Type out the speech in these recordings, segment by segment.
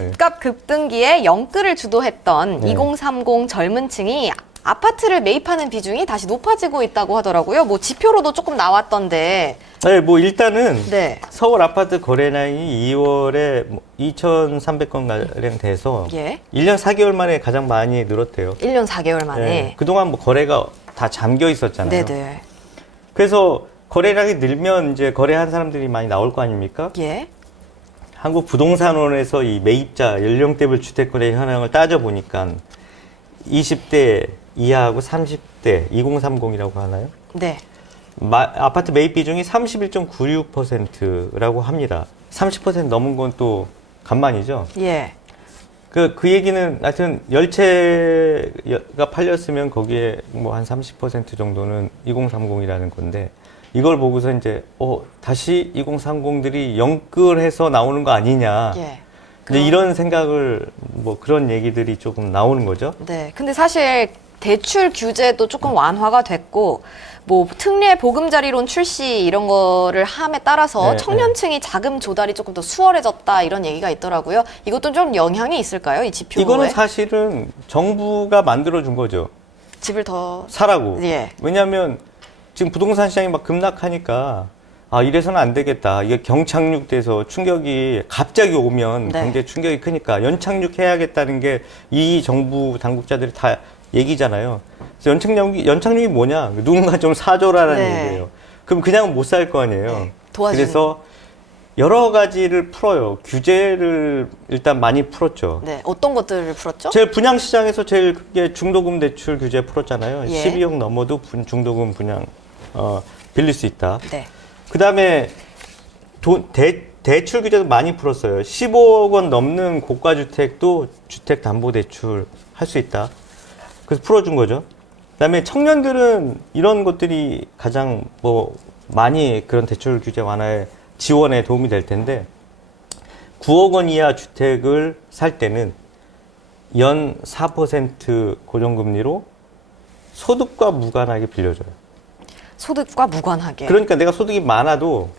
집값 급등기에 영끌을 주도했던 네. 2030 젊은 층이 아파트를 매입하는 비중이 다시 높아지고 있다고 하더라고요. 뭐 지표로도 조금 나왔던데. 네, 뭐 일단은 네. 서울 아파트 거래량이 2월에 2,300건 가량 돼서 예. 1년 4개월 만에 가장 많이 늘었대요. 1년 4개월 만에. 네, 그동안 뭐 거래가 다 잠겨 있었잖아요. 네네. 그래서 거래량이 늘면 이제 거래한 사람들이 많이 나올 거 아닙니까? 예. 한국부동산원에서 이 매입자 연령대별 주택거래 현황을 따져보니까 20대 이하하고 30대 2030이라고 하나요? 네. 아파트 매입 비중이 31.96%라고 합니다. 30% 넘은 건 또 간만이죠. 예. 그 얘기는 하여튼 열채가 팔렸으면 거기에 뭐 한 30% 정도는 2030이라는 건데 이걸 보고서 이제 다시 2030들이 영끌해서 나오는 거 아니냐. 예. 이제 이런 생각을 뭐 그런 얘기들이 조금 나오는 거죠. 네. 근데 사실 대출 규제도 조금 완화가 됐고 뭐 특례 보금자리론 출시 이런 거를 함에 따라서 네, 청년층이 자금 조달이 조금 더 수월해졌다 이런 얘기가 있더라고요. 이것도 좀 영향이 있을까요? 이 지표에? 이거는 사실은 정부가 만들어준 거죠. 집을 더 사라고. 예. 왜냐하면 지금 부동산 시장이 막 급락하니까 이래서는 안 되겠다. 이게 경착륙돼서 충격이 갑자기 오면 네. 경제 충격이 크니까 연착륙해야겠다는 게 이 정부 당국자들이 다 얘기잖아요. 그래서 연착륙이 뭐냐? 누군가 좀 사줘라는 네. 얘기예요. 그럼 그냥 못 살 거 아니에요. 네. 도와주는. 그래서 여러 가지를 풀어요. 규제를 일단 많이 풀었죠. 네. 어떤 것들을 풀었죠? 제일 분양 시장에서 제일 크게 중도금 대출 규제 풀었잖아요. 예. 12억 넘어도 중도금 분양 빌릴 수 있다. 네. 그다음에 대출 규제도 많이 풀었어요. 15억 원 넘는 고가 주택도 주택 담보 대출 할 수 있다. 그래서 풀어준 거죠. 그다음에 청년들은 이런 것들이 가장 뭐 많이 그런 대출 규제 완화에 지원에 도움이 될 텐데 9억 원 이하 주택을 살 때는 연 4% 고정금리로 소득과 무관하게 빌려줘요. 소득과 무관하게. 그러니까 내가 소득이 많아도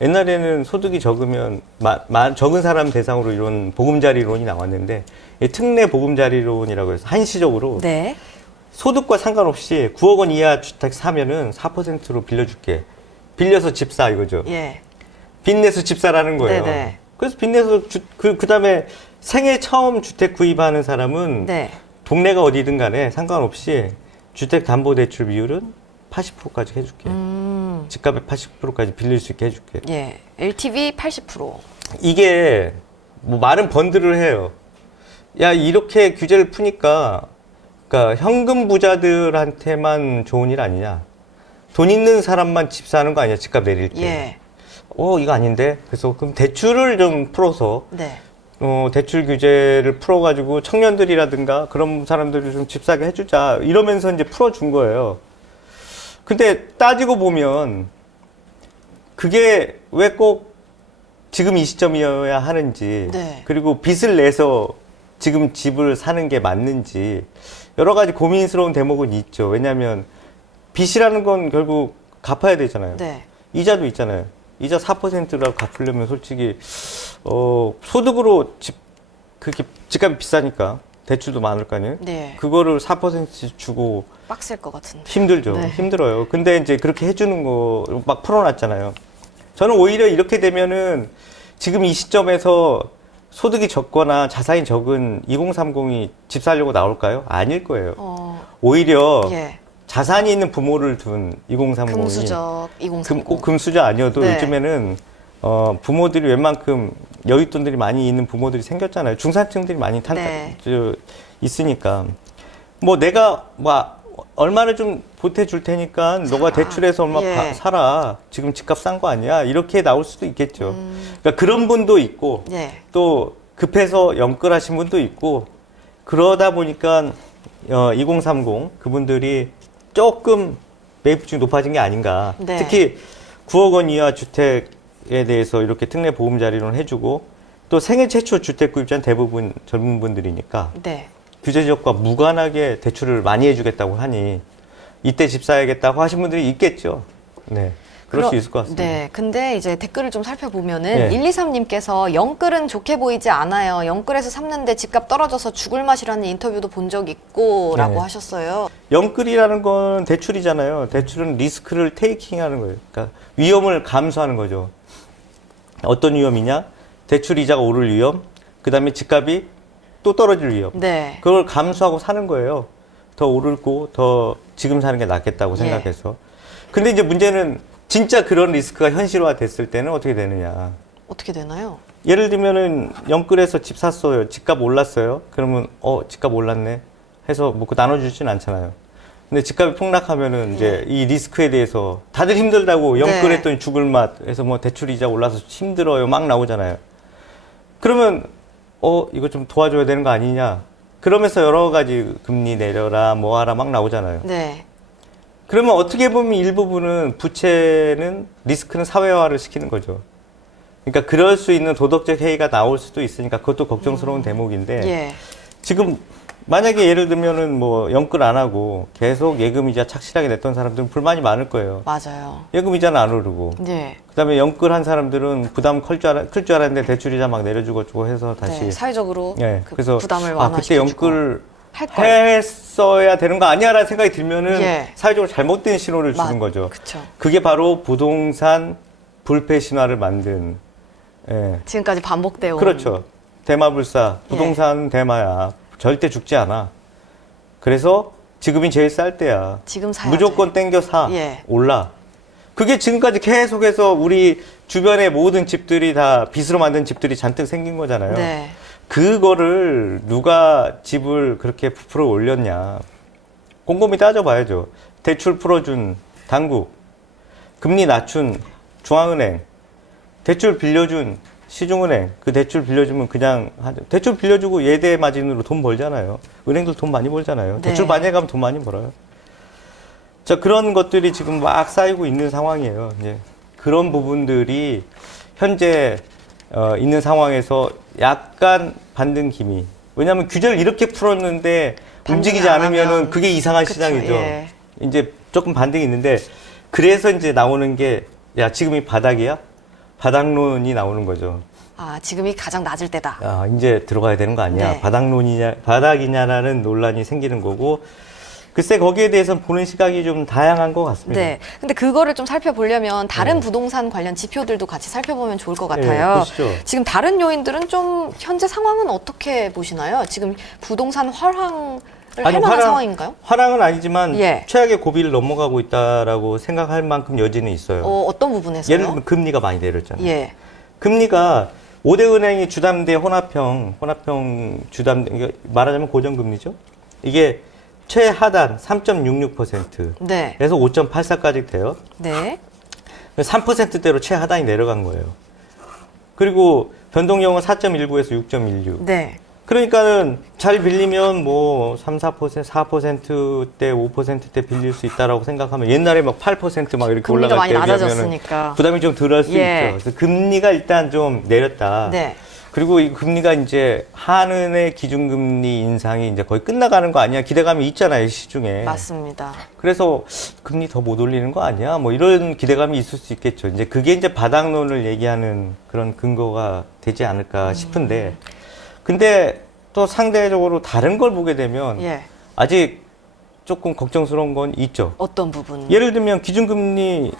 옛날에는 소득이 적으면 적은 사람 대상으로 이런 보금자리론이 나왔는데 이 특례 보금자리론이라고 해서 한시적으로 네. 소득과 상관없이 9억 원 이하 주택 사면은 4%로 빌려줄게. 빌려서 집 사 이거죠. 예. 빚내서 집 사라는 거예요. 네네. 그래서 빚내서 그다음에 생애 처음 주택 구입하는 사람은 네. 동네가 어디든 간에 상관없이 주택담보대출 비율은 80%까지 해줄게. 집값의 80%까지 빌릴 수 있게 해줄게. 예. LTV 80%. 이게 뭐 많은 번들을 해요. 야, 이렇게 규제를 푸니까 그러니까 현금 부자들한테만 좋은 일 아니냐. 돈 있는 사람만 집 사는 거 아니야. 집값 내릴 때. 예. 이거 아닌데. 그래서 그럼 대출을 좀 풀어서 네. 대출 규제를 풀어가지고 청년들이라든가 그런 사람들을 좀 집 사게 해주자. 이러면서 이제 풀어준 거예요. 근데 따지고 보면 그게 왜 꼭 지금 이 시점이어야 하는지, 네. 그리고 빚을 내서 지금 집을 사는 게 맞는지 여러 가지 고민스러운 대목은 있죠. 왜냐하면 빚이라는 건 결국 갚아야 되잖아요. 네. 이자도 있잖아요. 이자 4%라고 갚으려면 솔직히 소득으로 그렇게 집값이 비싸니까 대출도 많을 거 아니에요. 네. 그거를 4% 주고 빡셀 것 같은데. 힘들죠. 네. 힘들어요. 근데 이제 그렇게 해주는 거 막 풀어놨잖아요. 저는 오히려 이렇게 되면은 지금 이 시점에서 소득이 적거나 자산이 적은 2030이 집 살려고 나올까요? 아닐 거예요. 오히려 예. 자산이 있는 부모를 둔 2030이 금수저 2030. 꼭 금수저 아니어도 네. 요즘에는 부모들이 웬만큼 여윳돈들이 많이 있는 부모들이 생겼잖아요. 중산층들이 많이 네. 있으니까 뭐 내가 얼마를 좀 보태줄 테니까 너가 대출해서 얼마 예. 사라. 지금 집값 싼 거 아니야? 이렇게 나올 수도 있겠죠. 그러니까 그런 분도 있고 예. 또 급해서 영끌하신 분도 있고 그러다 보니까 2030 그분들이 조금 매입 비중이 높아진 게 아닌가. 네. 특히 9억 원 이하 주택에 대해서 이렇게 특례 보금자리론 해주고 또 생애 최초 주택 구입자는 대부분 젊은 분들이니까 네. 규제 지역과 무관하게 대출을 많이 해주겠다고 하니 이때 집 사야겠다고 하신 분들이 있겠죠. 네. 그럴 수 있을 것 같습니다. 네, 근데 이제 댓글을 좀 살펴보면은 네. 123님께서 영끌은 좋게 보이지 않아요. 영끌에서 샀는데 집값 떨어져서 죽을 맛이라는 인터뷰도 본 적 있고 라고 네. 하셨어요. 영끌이라는 건 대출이잖아요. 대출은 리스크를 테이킹하는 거예요. 그러니까 위험을 감수하는 거죠. 어떤 위험이냐? 대출 이자가 오를 위험, 그 다음에 집값이 또 떨어질 위험. 네. 그걸 감수하고 사는 거예요. 더 오르고 더 지금 사는 게 낫겠다고 예. 생각해서. 근데 이제 문제는 진짜 그런 리스크가 현실화 됐을 때는 어떻게 되느냐. 어떻게 되나요? 예를 들면은 영끌에서 집 샀어요. 집값 올랐어요. 그러면 집값 올랐네 해서 뭐 나눠주진 않잖아요. 근데 집값이 폭락하면은 이제 이 리스크에 대해서 다들 힘들다고 영끌했더니 죽을 맛 해서 뭐 대출 이자 올라서 힘들어요 막 나오잖아요. 그러면 이거 좀 도와줘야 되는 거 아니냐. 그러면서 여러 가지 금리 내려라 뭐 하라 막 나오잖아요. 네. 그러면 어떻게 보면 일부분은 부채는 리스크는 사회화를 시키는 거죠. 그러니까 그럴 수 있는 도덕적 해이가 나올 수도 있으니까 그것도 걱정스러운 대목인데 예. 지금 만약에 예를 들면은 뭐 영끌 안 하고 계속 예금이자 착실하게 냈던 사람들은 불만이 많을 거예요. 맞아요. 예금이자는 안 오르고 네. 그다음에 영끌한 사람들은 부담 클 줄 알았는데 대출이자 막 내려주고 해서 다시 네. 사회적으로 예, 그 그래서 부담을 그때 완화시켜주고 영끌 할 걸. 했어야 되는 거 아니야라는 생각이 들면은 예. 사회적으로 잘못된 신호를 주는 거죠. 그쵸. 그게 바로 부동산 불패 신화를 만든 예. 지금까지 반복되어 온. 그렇죠. 대마불사 부동산 대마야 절대 죽지 않아. 그래서 지금이 제일 쌀 때야. 지금 사야 무조건 땡겨 사. 예. 올라. 그게 지금까지 계속해서 우리 주변의 모든 집들이 다 빚으로 만든 집들이 잔뜩 생긴 거잖아요. 네. 그거를 누가 집을 그렇게 부풀어 올렸냐. 곰곰이 따져봐야죠. 대출 풀어준 당국, 금리 낮춘 중앙은행, 대출 빌려준 시중은행, 그 대출 빌려주면 그냥 대출 빌려주고 예대 마진으로 돈 벌잖아요. 은행들 돈 많이 벌잖아요. 네. 대출 많이 가면 돈 많이 벌어요. 자, 그런 것들이 지금 막 쌓이고 있는 상황이에요. 이제 그런 부분들이 현재 있는 상황에서 약간 반등 기미. 왜냐하면 규제를 이렇게 풀었는데 움직이지 안 않으면은 하면. 그게 이상한 그쵸, 시장이죠. 예. 이제 조금 반등이 있는데 그래서 이제 나오는 게 야, 지금이 바닥이야? 바닥론이 나오는 거죠. 아, 지금이 가장 낮을 때다. 아, 이제 들어가야 되는 거 아니야? 네. 바닥이냐라는 논란이 생기는 거고, 글쎄 거기에 대해서는 보는 시각이 좀 다양한 것 같습니다. 네. 근데 그거를 좀 살펴보려면 다른 네. 부동산 관련 지표들도 같이 살펴보면 좋을 것 네, 같아요. 보시죠. 지금 다른 요인들은 좀 현재 상황은 어떻게 보시나요? 지금 부동산 활황을 할 만한 상황인가요? 화랑은 아니지만 예. 최악의 고비를 넘어가고 있다라고 생각할 만큼 여지는 있어요. 어떤 부분에서요? 예를 들면 금리가 많이 내렸잖아요. 예. 금리가 5대 은행이 주담대 혼합형 주담대, 이게 말하자면 고정금리죠. 이게 최하단 3.66%에서 네. 5.84까지 돼요. 네. 3%대로 최하단이 내려간 거예요. 그리고 변동량은 4.19에서 6.16. 네. 그러니까는 잘 빌리면 뭐 3, 4%, 4%대, 5%대 빌릴 수 있다라고 생각하면 옛날에 막 8%막 이렇게 금리가 올라갈 많이 때 비하면은 낮아졌으니까. 부담이 좀 덜할 수 예. 있죠. 그래서 금리가 일단 좀 내렸다. 네. 그리고 이 금리가 이제 한은의 기준금리 인상이 이제 거의 끝나가는 거 아니야? 기대감이 있잖아요, 시중에. 맞습니다. 그래서 금리 더 못 올리는 거 아니야? 뭐 이런 기대감이 있을 수 있겠죠. 이제 그게 이제 바닥론을 얘기하는 그런 근거가 되지 않을까 싶은데. 근데 또 상대적으로 다른 걸 보게 되면 예. 아직 조금 걱정스러운 건 있죠. 어떤 부분? 예를 들면 기준금리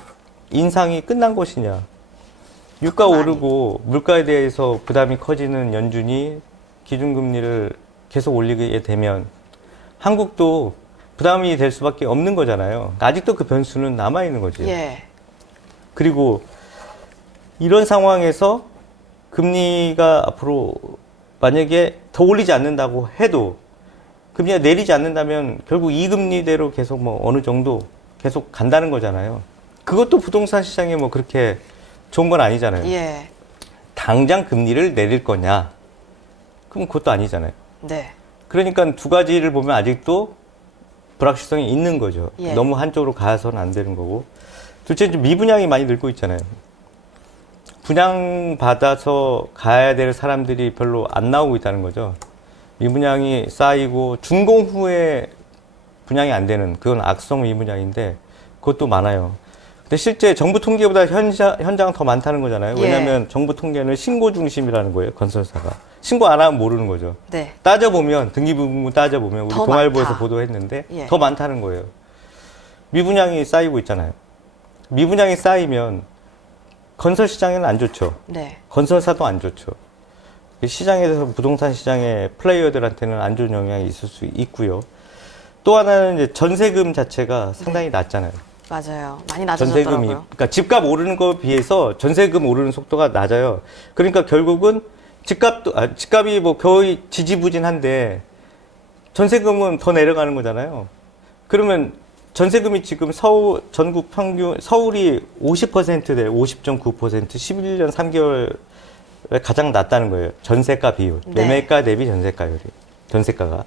인상이 끝난 것이냐. 유가 그건 오르고 물가에 대해서 부담이 커지는 연준이 기준금리를 계속 올리게 되면 한국도 부담이 될 수밖에 없는 거잖아요. 아직도 그 변수는 남아있는 거죠. 예. 그리고 이런 상황에서 금리가 앞으로 만약에 더 올리지 않는다고 해도 금리가 내리지 않는다면 결국 이 금리대로 계속 뭐 어느 정도 계속 간다는 거잖아요. 그것도 부동산 시장에 뭐 그렇게 좋은 건 아니잖아요. 예. 당장 금리를 내릴 거냐? 그럼 그것도 아니잖아요. 네. 그러니까 두 가지를 보면 아직도 불확실성이 있는 거죠. 예. 너무 한쪽으로 가서는 안 되는 거고. 둘째, 미분양이 많이 늘고 있잖아요. 분양받아서 가야 될 사람들이 별로 안 나오고 있다는 거죠. 미분양이 쌓이고 준공 후에 분양이 안 되는 그건 악성 미분양인데 그것도 많아요. 근데 실제 정부 통계보다 현장은 더 많다는 거잖아요. 예. 왜냐하면 정부 통계는 신고 중심이라는 거예요. 건설사가. 신고 안 하면 모르는 거죠. 네. 따져보면 등기부분 따져보면 우리 더 동아일보에서 많다. 보도했는데 예. 더 많다는 거예요. 미분양이 쌓이고 있잖아요. 미분양이 쌓이면 건설 시장에는 안 좋죠. 네. 건설사도 안 좋죠. 시장에서 부동산 시장의 플레이어들한테는 안 좋은 영향이 있을 수 있고요. 또 하나는 이제 전세금 자체가 상당히 낮잖아요. 맞아요. 많이 전세금이 낮아졌더라고요. 그러니까 집값 오르는 거에 비해서 전세금 오르는 속도가 낮아요. 그러니까 결국은 집값이 뭐 거의 지지부진한데 전세금은 더 내려가는 거잖아요. 그러면 전세금이 지금 전국 평균 서울이 50%대 50.9% 11년 3개월에 가장 낮다는 거예요. 전세가 비율. 네. 매매가 대비 전세가율이. 전세가가.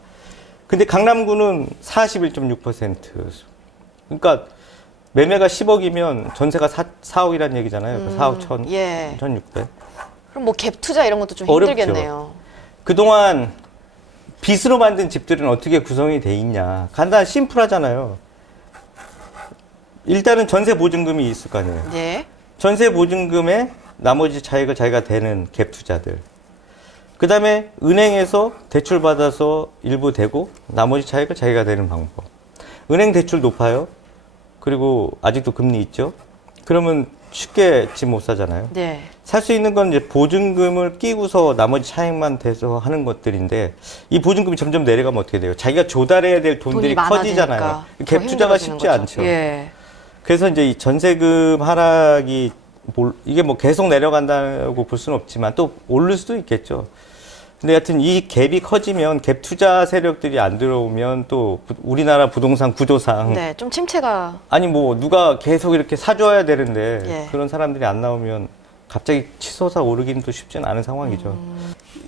근데 강남구는 41.6%. 그러니까 매매가 10억이면 전세가 4억이라는 얘기잖아요. 4억 1천, 예. 1,600. 그럼 뭐 갭 투자 이런 것도 좀 어렵죠. 힘들겠네요. 그동안 빚으로 만든 집들은 어떻게 구성이 돼 있냐. 간단 심플하잖아요. 일단은 전세 보증금이 있을 거 아니에요. 네. 전세 보증금에 나머지 차익을 자기가 대는 갭 투자들. 그 다음에 은행에서 대출 받아서 일부 대고 나머지 차익을 자기가 대는 방법. 은행 대출 높아요. 그리고 아직도 금리 있죠. 그러면 쉽게 집 못 사잖아요. 네. 살 수 있는 건 이제 보증금을 끼고서 나머지 차익만 대서 하는 것들인데 이 보증금이 점점 내려가면 어떻게 돼요? 자기가 조달해야 될 돈들이 돈이 커지잖아요. 많아지니까 더 갭 투자가 힘들어지는 쉽지 거죠. 않죠. 예. 그래서 이제 이 전세금 하락이 이게 뭐 계속 내려간다고 볼 수는 없지만 또 오를 수도 있겠죠. 근데 하여튼 이 갭이 커지면 갭 투자 세력들이 안 들어오면 또 우리나라 부동산 구조상 네. 좀 침체가 아니 뭐 누가 계속 이렇게 사줘야 되는데 예. 그런 사람들이 안 나오면 갑자기 치솟아 오르기는 또 쉽지는 않은 상황이죠.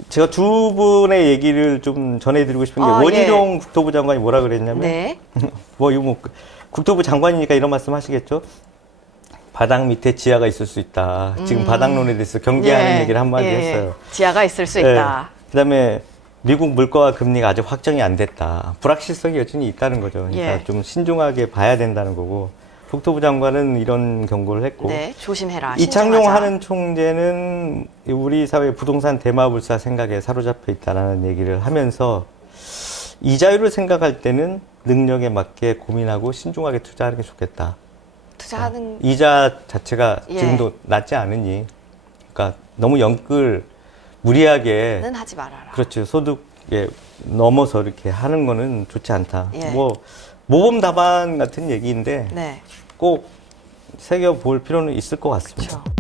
제가 두 분의 얘기를 좀 전해드리고 싶은 게 아, 원희룡 국토부 장관이 뭐라 그랬냐면 네. 뭐 이거 뭐 국토부 장관이니까 이런 말씀 하시겠죠? 바닥 밑에 지하가 있을 수 있다. 지금 바닥론에 대해서 경계하는 예. 얘기를 한마디 예. 했어요. 지하가 있을 수 예. 있다. 그다음에 미국 물가와 금리가 아직 확정이 안 됐다. 불확실성이 여전히 있다는 거죠. 그러니까 예. 좀 신중하게 봐야 된다는 거고. 국토부 장관은 이런 경고를 했고. 네. 조심해라. 이창용 신중하자. 하는 총재는 우리 사회 부동산 대마불사 생각에 사로잡혀 있다라는 얘기를 하면서 이자율을 생각할 때는 능력에 맞게 고민하고 신중하게 투자하는 게 좋겠다. 투자하는 이자 자체가 예. 지금도 낮지 않으니, 그러니까 너무 무리하게 는 하지 말아라. 그렇죠. 소득에 넘어서 이렇게 하는 거는 좋지 않다. 예. 뭐 모범 답안 같은 얘기인데 네. 꼭 새겨볼 필요는 있을 것 같습니다. 그렇죠.